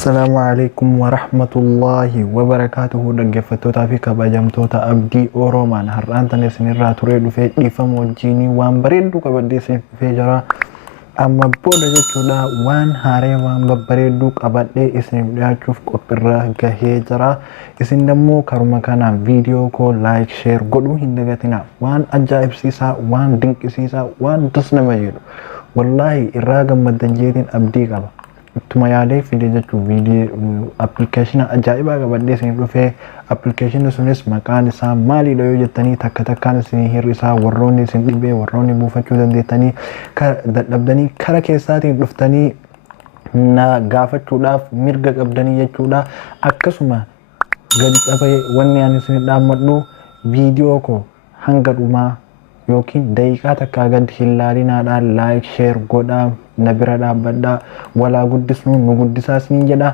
Assalamualaikum warahmatullahi wabarakatuh. Dhaggeeffattoota fi kabajamtoota abdii Oromaan har'aan tan isinirraa turee dhufee dhiifama wajjinii waan bareedduu qabadhee isin dhufee jira. Amma booda jechuudha waan haaree waan babbareedduu qabadhee isiniif dhiyaachuuf qophiirra gahee jira. Isin immoo karuma kanaan viidiyoo koo laayik sheer godhuu hin dagatinaa. Waan ajaa'ibsiisaa, waan dinqisiisaa, waan das nama jedhu wallaahi irraa gammaddan jeetiin abdii qaba. Ittuma yaadee fide jechuun viidiyoo appilikeeshina ajaa'ibaa qabadhee isin dhufee appilikeeshinni sunis maqaan isaa maalidha yoo jettanii takka takkaan isin hir'isaa warroonni isin dhibee warroonni buufachuu dandeettanii dadhabdanii kara keessaatiin dhuftanii na gaafachuudhaaf mirga qabdanii jechuudha. Akkasuma gadi qabee wanni ani isin dhaammadhu viidiyoo koo hanga dhumaa yookiin daqiiqaa takkaa gad hin laalinaadhaan laayik sheer godhaa na bira dhaabbadhaa walaa guddisnu nu guddisaa isiniin jedha.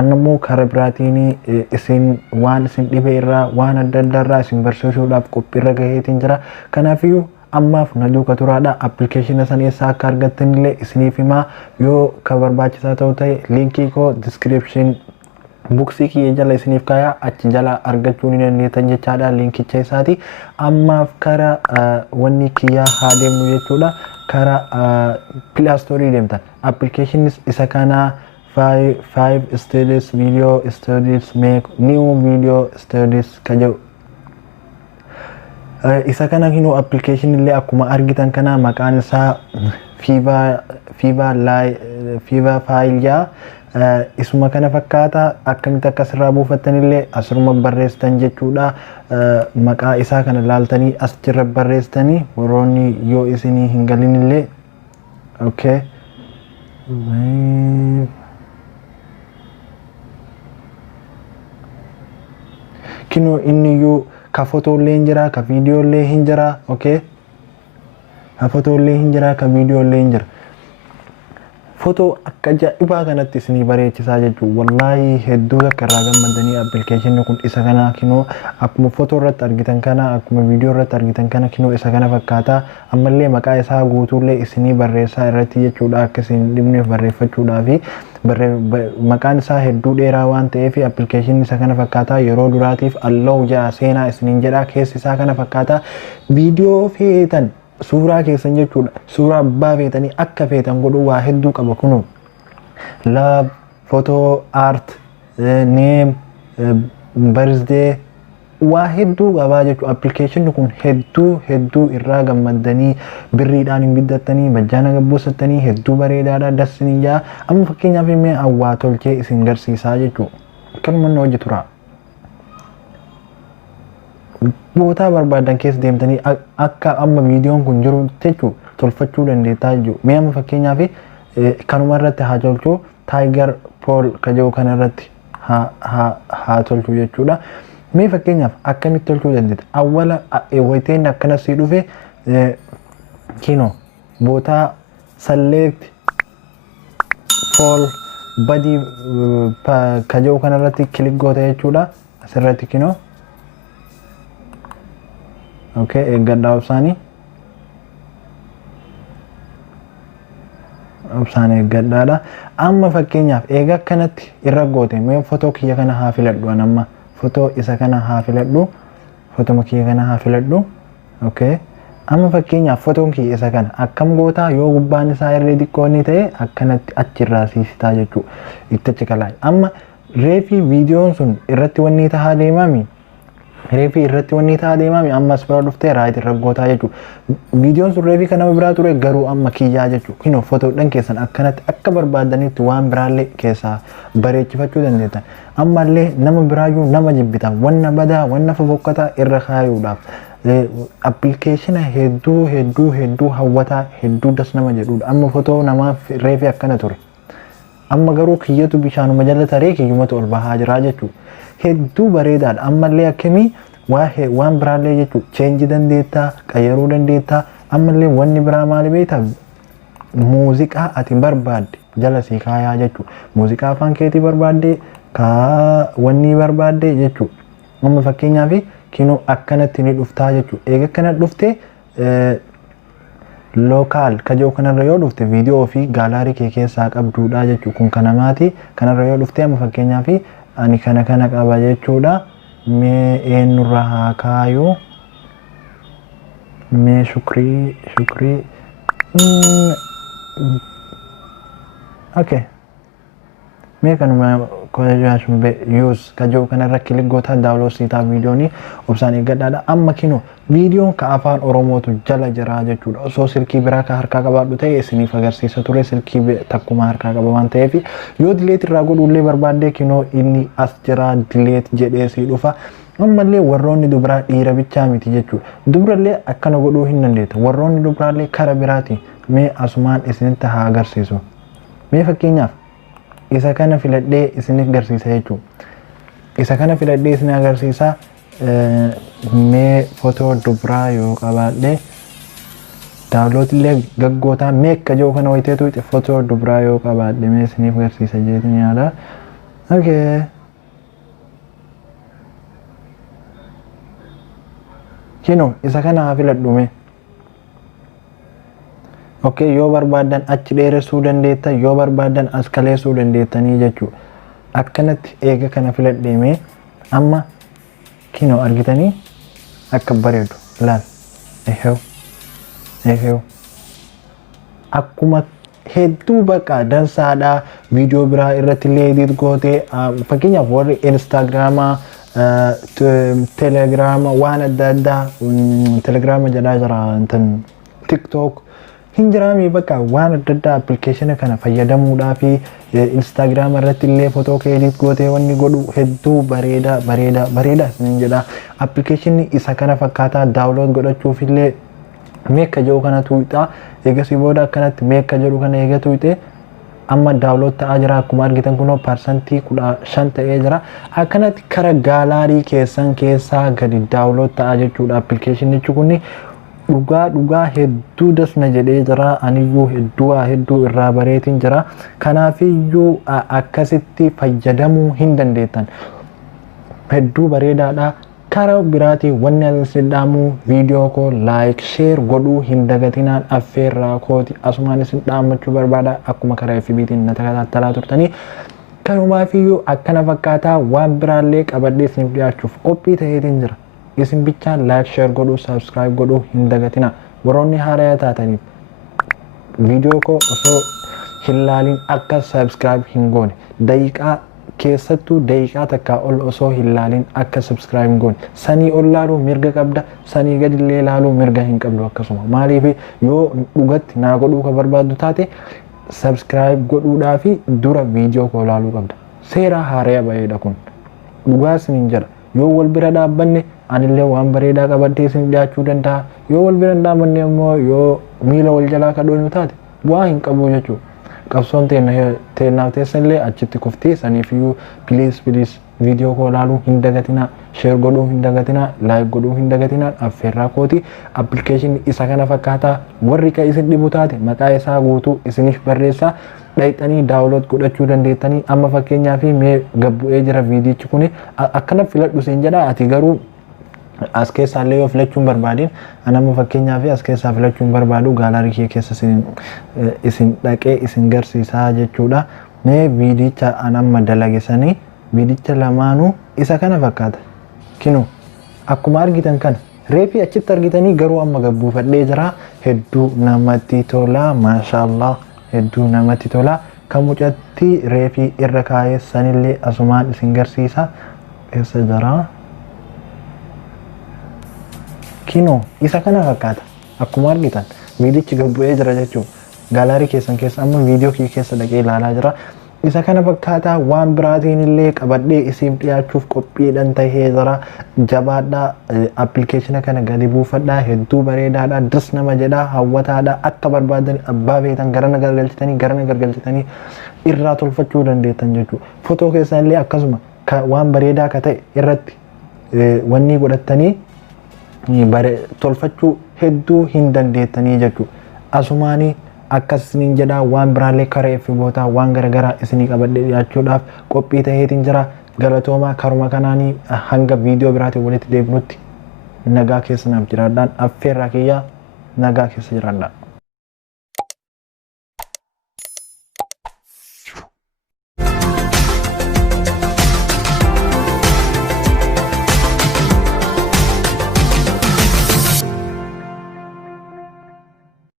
Annammoo kara biraatiin isin waan isin dhibee irraa waan adda addaa irraa isin barsiisuudhaaf qophiirra gaheetiin jira. Kanaafiyyuu ammaaf na duuka turaadha. Appilikeeshina san eessaa akka argattanillee isiniif himaa yoo ka barbaachisaa ta'u ta'e liinkii koo diskiripshin buksii kiyya jala isiniif kaayaa achi jala argachuu ni dandeettan jechaadha liinkicha isaati. Ammaaf kara wanni kiyyaa haa deemnu jechuudha. Kara pilaastorii deemtan appilikeeshinis isa kana 5 studies video studies make new video studies ka jedhu isa kana kinoo appilikeeshin illee akkuma argitan kana maqaan isaa fiiva faayil jaa. Isuma kana fakkaata akkamitti akka asirraa buufattan illee asiruma barreessitan jechuudha. Maqaa isaa kana laaltanii as jirra barreessitanii warroonni yoo isinii hin galin illee okay. Kinoo inni iyyuu ka footollee hin jira ka viidiyoollee hin jira okay. Ka footollee hin jira ka viidiyoollee hin jira. Footoo akka ajaa'ibaa kanatti isinii bareechisaa jechuun wallaahi hedduu akka irraa gammadanii appilikeeshinni kun isa kana kinoo akkuma footoo irratti argitan kana akkuma viidiyoo irratti argitan kana kinoo isa kana fakkaata. Ammallee maqaa isaa guutuullee isinii barreessaa irratti jechuudha akka isin dhibneef barreeffachuudhaa fi maqaan isaa hedduu dheeraa waan ta'eef appilikeeshinni isa kana fakkaata. Yeroo duraatiif allahu ja'a seenaa isiniin jedhaa keessi isaa kana fakkaata. Viidiyoo feetan suuraa keessan jechuudha. Suuraa abbaa feetanii akka feetan godhuu waa hedduu qaba kunoo. Love, photo, art, name, birthday waa hedduu qabaa jechuudha. Appilikeeshinni kun hedduu irraa gammaddanii birriidhaan hin biddattanii bajjaana gabbuusattanii hedduu bareedaadha dassinii jaa. Amma fakkeenyaaf immoo hawwaa tolchee isin garsiisaa jechuudha. Akkanuma inni hojjetu raa. Bootaa barbaadan keessa deemtanii akka amma viidiyoon kun jiru jechuun tolfachuu dandeettaa jechuudha. Mee amma fakkeenyaaf kanuma irratti haa tolchuu Tiger Paul ka jedhu kana irratti haa tolchuu jechuudha. Mee fakkeenyaaf akkamitti tolchuu dandeetta? Awwala wayiteen akkanas sii dhufe kinoo bootaa select Paul body ka jedhu kana irratti kilik goota jechuudha. Asirratti kinoo okay, eeggadhaa obsaanii eeggadhaadha. Amma fakkeenyaaf eega akkanatti irra goote mee footoo kiyya kana haa filadhu. Amma footoo isa kana haa filadhu. Footoo kiyya kana haa filadhu. Okay. Amma fakkeenyaaf footoon kiyya isa kana akkam gootaa yoo gubbaan isaa irree xiqqoo inni ta'e akkanatti achirraa siisitaa jechuudha. Itti achi kalaa. Amma reefii viidiyoon sun irratti wanni tahaa deemami. Reefii irratti wanni ta'a deemami ammas bira dhuftee raayit irra gootaa jechuudha. Viidiyoon sun reefii kan nama biraa ture garuu amma kiyyaa jechuudha. Kinoo footoodhaan keessan akkanatti akka barbaadanitti waan biraallee keessaa bareechifachuu dandeettan. Ammallee nama biraayyuu nama jibbitan wanna badaa wanna fofokkataa irra kaayuudhaaf appilikeeshina hedduu hawwataa hedduu das nama jedhudha. Amma footoo namaaf reefii akkana ture. Amma garuu kiyyatu bishaanuma jala taree kiyyumatu ol bahaa jira jechuudha. Hedduu bareedaadha. Ammallee akkamii waan biraallee jechuudha. Cheenji dandeettaa, qayyaruu dandeettaa. Ammallee wanni biraa maali beektaa? Muuziqaa ati barbaadde jala sii kaayaa jechuudha. Muuziqaa afaan keetii barbaadde wanni barbaadde jechuudha. Amma fakkeenyaaf kinoo akkanatti ni dhuftaa jechuudha. Eega akkana dhuftee lookaal kajoo kanarra yoo dhufte viidiyoo fi gaalaarii kee keessaa qabduudha jechuudha. Kun kanamaati kanarra yoo dhufte amma fakkeenyaaf ani kana qaba jechuudha. Mee eenyurra haa kaayu? Mee shukrii okay. Mee kanuma kojaashun use kajoo kanarra kilik goota daawunlood siitaa viidiyoon obsaan eeggadhaadha. Amma kinoo viidiyoon ka afaan oromootu jala jira jechuudha. Osoo silkii biraa ka harkaa qabaadhu ta'e isiniif agarsiisa ture. Silkii takkuma harkaa qaba waan ta'eef yoo dileet irraa godhullee barbaadde kinoo inni as jira dileet jedhee si dhufa. Ammallee warroonni dubaraa dhiira bichaa miti jechuudha. Dubrallee akkana godhuu hin dandeetta. Warroonni dubaraallee kara biraati. Mee asumaan isinitti haa agarsiisu. Mee fakkeenyaaf isa kana filadhee isiniif agarsiisa jechuudha. Isa kana filadhee isin agarsiisa. Mee footoo dubaraa yoo qabaadhe daawunlood illee gaggootaa mee akka jiru kana wayiteetu footoo dubaraa yoo qabaadhe mee isiniif agarsiisa jeetiin yaada. Okay. Kino isa kana haa filadhume. Okay, yoo barbaadan achi dheeressuu dandeetta, yoo barbaadan as kaleessuu dandeettanii jechuudha. Akkanatti eega kana filadheemee amma kino argitanii akka bareedu laal. Ehew. Akkuma hedduu bakka dansaadhaa viidiyoo biraa irratti illee edit gootee fakkeenyaaf warri Instagraamaa Telegraama waan adda addaa Telegraama jedhaa jira TikTok hinjiraami bakka waan adda addaa appilikeeshina kana fayyadamuudhaa fi Instagraama irratti illee footoo kee edit gootee wanni godhu hedduu bareeda isin jedha. Appilikeeshinni isa kana fakkaataa daawunlood godhachuuf illee meekka jedhu kana tuuxaa eegasii booda akkanatti meekka jedhu kana eega tuuxee amma daawunlood ta'aa jira. Akkuma argitan kunoo parsantii 15 ta'ee jira. Akkanatti kara gaalaarii keessan keessaa gadi daawunlood ta'aa jechuudha. Appilikeeshinichi kun dhugaa hedduu dasna jedhee jira. Aniyyuu hedduu irraa bareetiin jira. Kanaafiyyuu akkasitti fayyadamuu hin dandeettan. Hedduu bareedaadha. Kara biraati wanni asinidhaamu viidiyoo koo like share godhuu hin dagatinaan affeerraa kooti asumaan isin dhaammachuu barbaada. Akkuma karaa FBtiin na takaatalaa turtanii kanumaafiyyuu akkana fakkaataa waan biraallee qabadhee isiniif dhiyaachuuf qophii ta'eetiin jira. Isin bichaan like share godhuu subscribe godhuu hin dagatinaa. Warroonni haaraa taataniif viidiyoo koo osoo hin laaliin akka subscribe hin goone daqiiqaa keessattuu daqiiqaa takkaa ol osoo hin laaliin akka subscribe hin goone sanii ol laaluu mirga qabda, sanii gadillee laaluu mirga hin qabdu akkasuma. Maaliif yoo dhugatti naa godhuu ka barbaaddu taate subscribe godhuudhaa fi dura viidiyoo koo laaluu qabda. Seera haaraa bareeda kun dhugaa isiniin jedha. Yoo wal bira dhaabbanne anillee waan bareedaa qabadhee isin dhiyaachuu danda'a. Yoo wal bira dhaabbanne immoo yoo miila wal jalaa kadhoonu taate waa hin qabu jechuudha. Qabsoon teennaaf teessanillee achitti kuftii saniifiyyuu please viidiyoo koo laaluu hin dagatinaa, share godhuu hin dagatinaa, like godhuu hin dagatinaa. Affeerraa kooti appilikeeshinii isa kana fakkaataa warri ka isin dhibu taate maqaa isaa guutuu isiniif barreessaa dhayxanii daawunlood godhachuu dandeettanii. Amma fakkeenyaaf mee gabbu'ee jira viidiyichi kun akkana filadhu siin jedha. Ati garuu as keessaallee yoo filachuun barbaadin anamma fakkeenyaaf as keessaa filachuun barbaadu gaalaarii kee keessa isin dhaqee isin garsiisaa jechuudha. Mee viidiyicha anamma dalagisanii viidiyicha lamaanuu isa kana fakkaata. Kinu akkuma argitan kana reefii achitti argitanii garuu amma gabbuufadhee jira. Hedduu namatti tola maashaallah, hedduu namatti tola. Kan mucatti reefii irra kaayee sanillee asumaan isin garsiisa. Eessa jira? Kino isa kana fakkaata. Akkuma argitan viidiyichi gabbu'ee jira jechuudha. Gaalaarii keessan keessa amma viidiyoo kee keessa dhaqee ilaalaa jira. Isa kana fakkaataa waan biraatiin illee qabadhee isiif dhiyaachuuf qophiidhaan tahee jira. Jabaadhaa appilikeeshina kana gadi buufadhaa. Hedduu bareedaadha. Das nama jedhaa hawwataadha. Akka barbaadan abbaa feetan garana gargalchitanii irraa tolfachuu dandeettan jechuudha. Footoo keessan illee akkasuma waan bareedaa ka ta'e irratti wanni godhattanii tolfachuu hedduu hin dandeettanii jechuudha. Asumaanii akkas isiniin jedhaa waan biraallee karaa FBootaa waan garagaraa isinii qabadhee dhiyaachuudhaaf qophii ta'eetiin jira. Galatoomaa karuma kanaanii hanga viidiyoo biraatiin walitti deebinutti nagaa keessa naaf jiraadhaan affeerraa kiyyaa nagaa keessa jiraadhaa.